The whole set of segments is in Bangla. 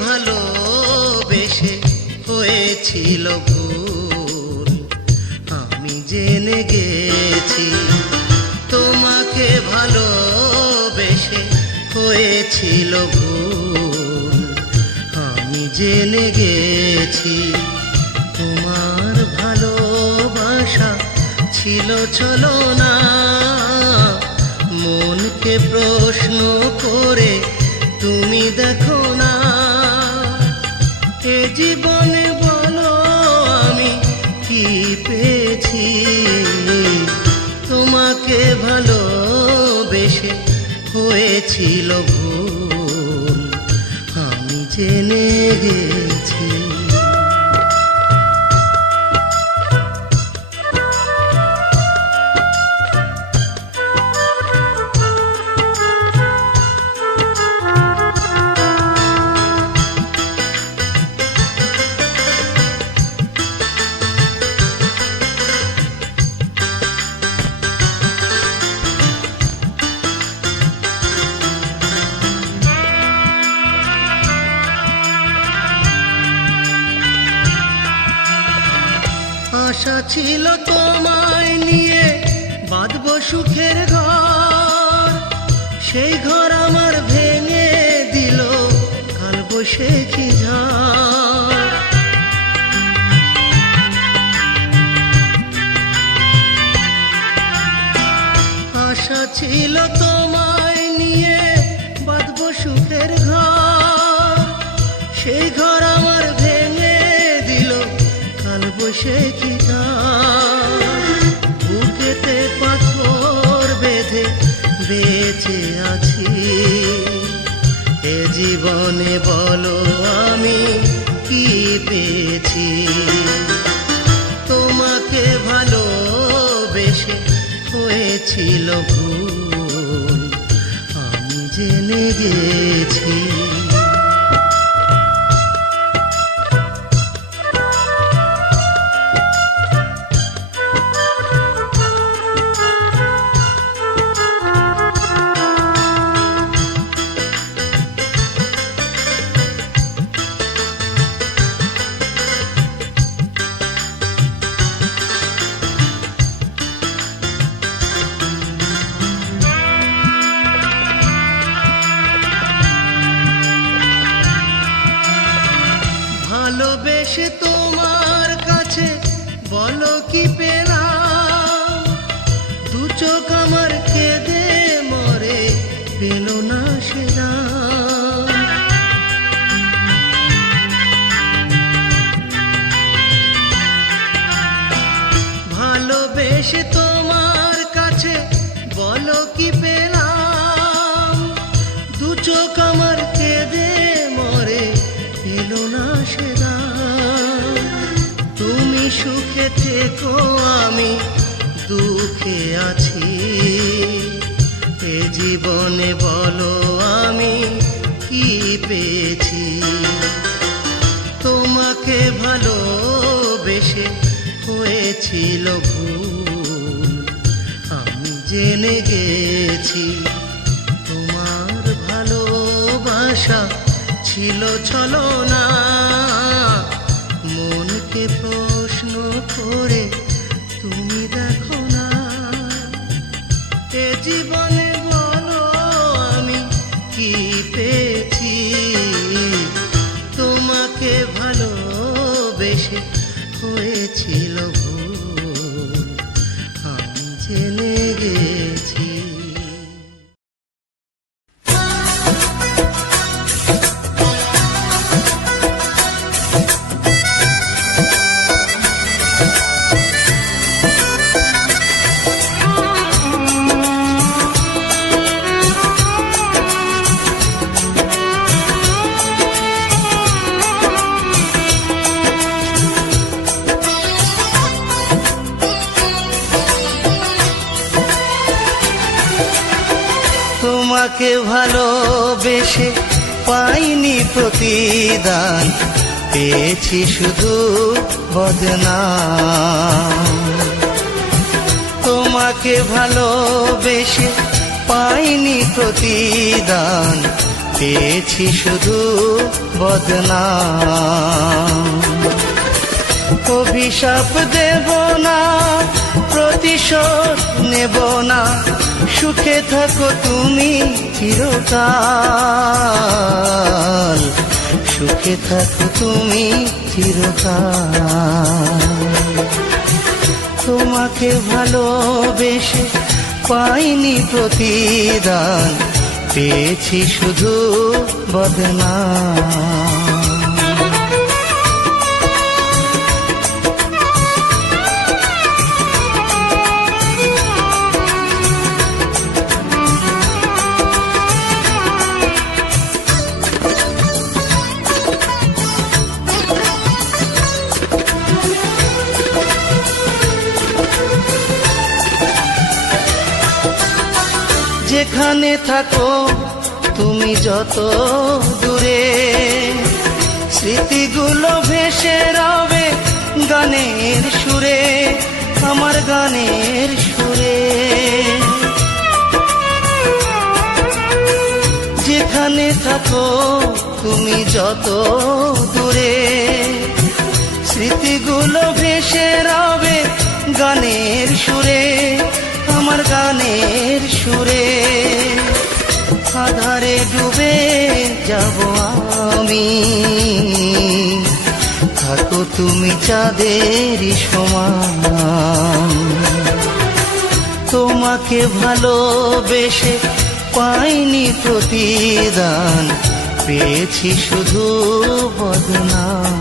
ভালোবেসে হয়েছিল ভুল, আমি জেনে গেছি। তোমাকে ভালোবেসে হয়েছিল ভুল, আমি জেনে গেছি। তোমার ভালোবাসা ছিল ছলনা, মনকে প্রশ্ন করে তুমি দেখো না। এ জীবনে বলো আমি কি পেয়েছি, তোমাকে ভালোবেসে হয়েছিল ভুল, আমি জেনে গেছি। আশা ছিল তোমায় নিয়ে বাঁধব সুখের ঘর, সেই ঘর আমার ভেঙে দিল কালবৈশাখী ঝড়। আশা ছিল তোমায় নিয়ে বাঁধব সুখের ঘর, সেই ঘর আমার ভেঙে দিল কালবৈশাখী ঝড়। বুকেতে পাথর বেঁধে বেঁচে আছি, এ জীবনে বলো আমি কি পেয়েছি। তোমাকে ভালোবেসে হয়েছিল ভুল, আমি জেনে গেছি। ভালোবেসে তোমার কাছে বলো কি পেলাম, দু চোখ আমার কেঁদে মরে পেল না সে দাম। ভালোবেসে তোমার কাছে বলো কি পেলাম, দু চোখ আমার কেঁদে মরে পেল না সে দাম। তুমি সুখে থেকো আমি দুঃখে আছি, এ জীবনে বলো আমি কি পেয়েছি। তোমাকে ভালোবেসে হয়েছিল ভুল, আমি জেনে গেছি। তোমার ভালোবাসা ছিল ছলনা, মনকে প্রশ্ন করে তুমি দেখো না। এ জীবনে বলো আমি কি পেয়েছি, তোমাকে ভালোবেসে হয়েছিল ভুল, আমি জেনে গেছি। তোমাকে ভালোবেসে পাইনি প্রতিদান, পেয়েছি শুধু বদনাম। তোমাকে ভালোবেসে পাইনি প্রতিদান, পেয়েছি শুধু বদনাম। অভিশাপ দেব না, প্রতিশোধ নেব না, সুখে থাকো তুমি চিরকাল, সুখে থাকো তুমি চিরকাল। তোমাকে ভালোবেসে পাইনি প্রতিদান, পেয়েছি শুধু বদনাম। যেখানে থাকো তুমি যত দূরে, স্মৃতিগুলো ভেসে রবে গানের সুরে, আমার গানের সুরে। যেখানে থাকো তুমি যত দূরে, স্মৃতিগুলো ভেসে রবে গানের সুরে, আমার গানের সুরে। আধারে ডুবে যাব আমি, থাকো তুমি চাঁদের সমান। তোমাকে ভালোবেসে পাইনি প্রতিদান, পেয়েছি শুধু বদনাম।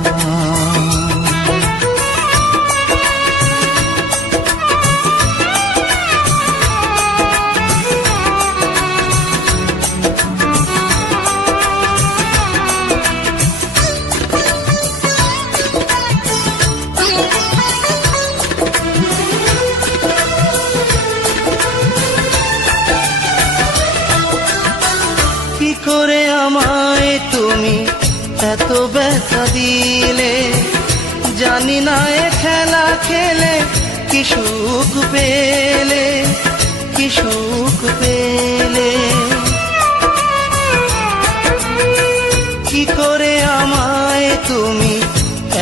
কি করে আমায় তুমি এত ব্যথা দিলে, জানি না এ খেলা খেলে কি সুখ পেলে, কি সুখ পেলে। কি করে আমায় তুমি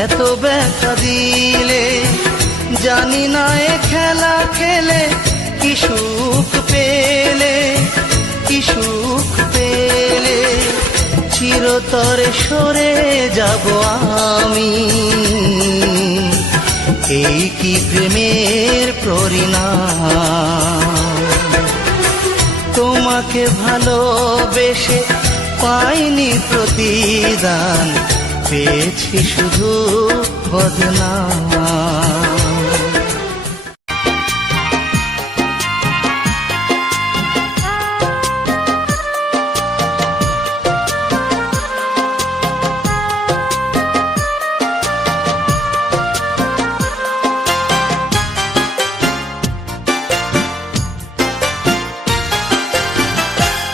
এত ব্যথা দিলে, জানি না এ খেলা খেলে কি সুখ পেলে, কি সুখ পেলে। চিরতরে সরে যাব আমি, এই কি প্রেমের পরিণাম। তোমাকে ভালোবেসে পাইনি প্রতিদান, পেয়েছি শুধু বদনাম।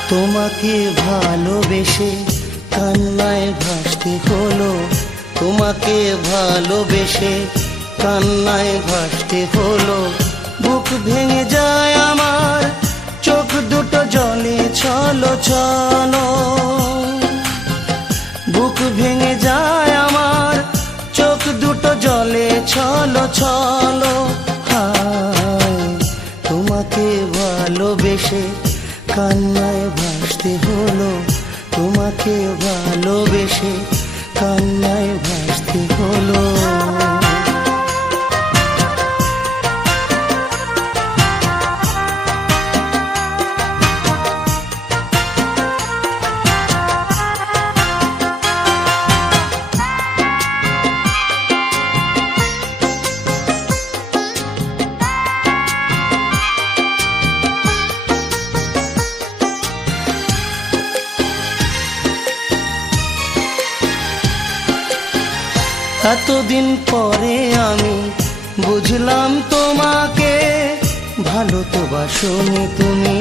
তোমাকে ভালোবেসে কান্নায় ভাসতে হলো, তোমাকে ভালোবেসে কান্নায় ভাসতে হলো। বুক ভেঙে যায় আমার, চোখ দুটো জলে ছলো ছলো। বুক ভেঙে যায় আমার, চোখ দুটো জলে ছলো ছলো। হায় তোমাকে ভালোবেসে কান্নায় ভাসতে হলো, তোমাকে ভালোবেসে কান্নায় ভাসতে হলো। এতদিন পরে আমি বুঝলাম তোমাকে, ভালো তো বাসনি তুমি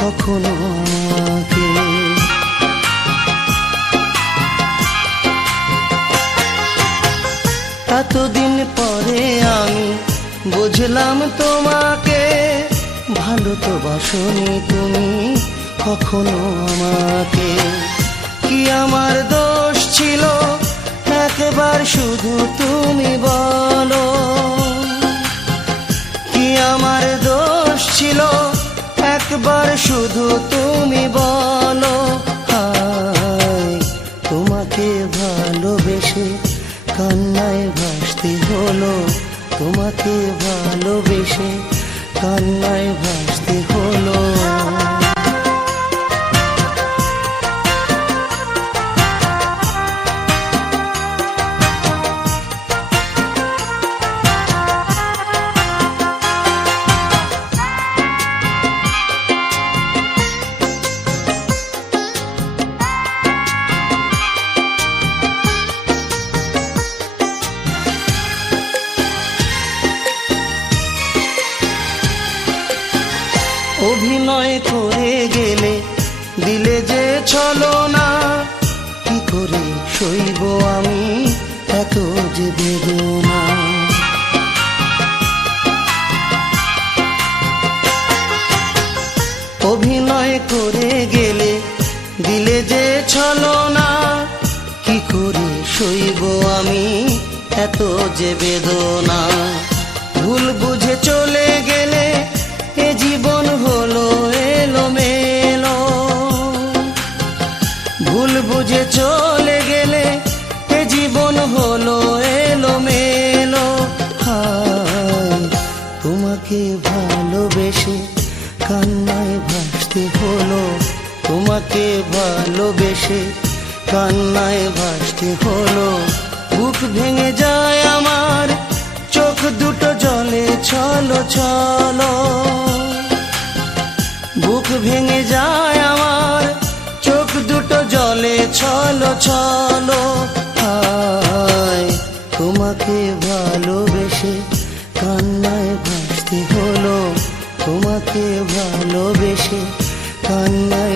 কখনো আমাকে। এতদিন পরে আমি বুঝলাম তোমাকে, ভালো তো বাসনি তুমি কখনো আমাকে। কি আমার দোষ ছিল একবার শুধু তুমি বলো, কি আমার দোষ ছিল একবার শুধু তুমি বলো। হায় তোমাকে ভালোবেসে কান্নায় ভাসতে হলো, তোমাকে ভালোবেসে কান্নায় ভাসতে হলো। অভিনয় করে গেলে দিলে যে ছলনা, কি করে সইব আমি এত যে বেদনা। অভিনয় করে গেলে দিলে যে ছলনা, কি করে সইব আমি এত যে বেদনা। ভুল বুঝে চলে গেলে এ জীবন হলো এলোমেলো, ভুল বুঝে চলে গেলে এ জীবন হলো এলোমেলো। হায় তোমাকে ভালোবেসে কান্নায় ভাসতে হলো, তোমাকে ভালোবেসে কান্নায় ভাসতে হলো। বুক ভেঙে যায় আমার, চোখ দুটো জলে ছলো ছলো। বুক ভেঙে যায় আমার, চোখ দুটো জলে ছলো ছলো। হায় তোমাকে ভালোবেসে কান্নায় ভাসতে হলো, তোমাকে ভালোবেসে কান্নায়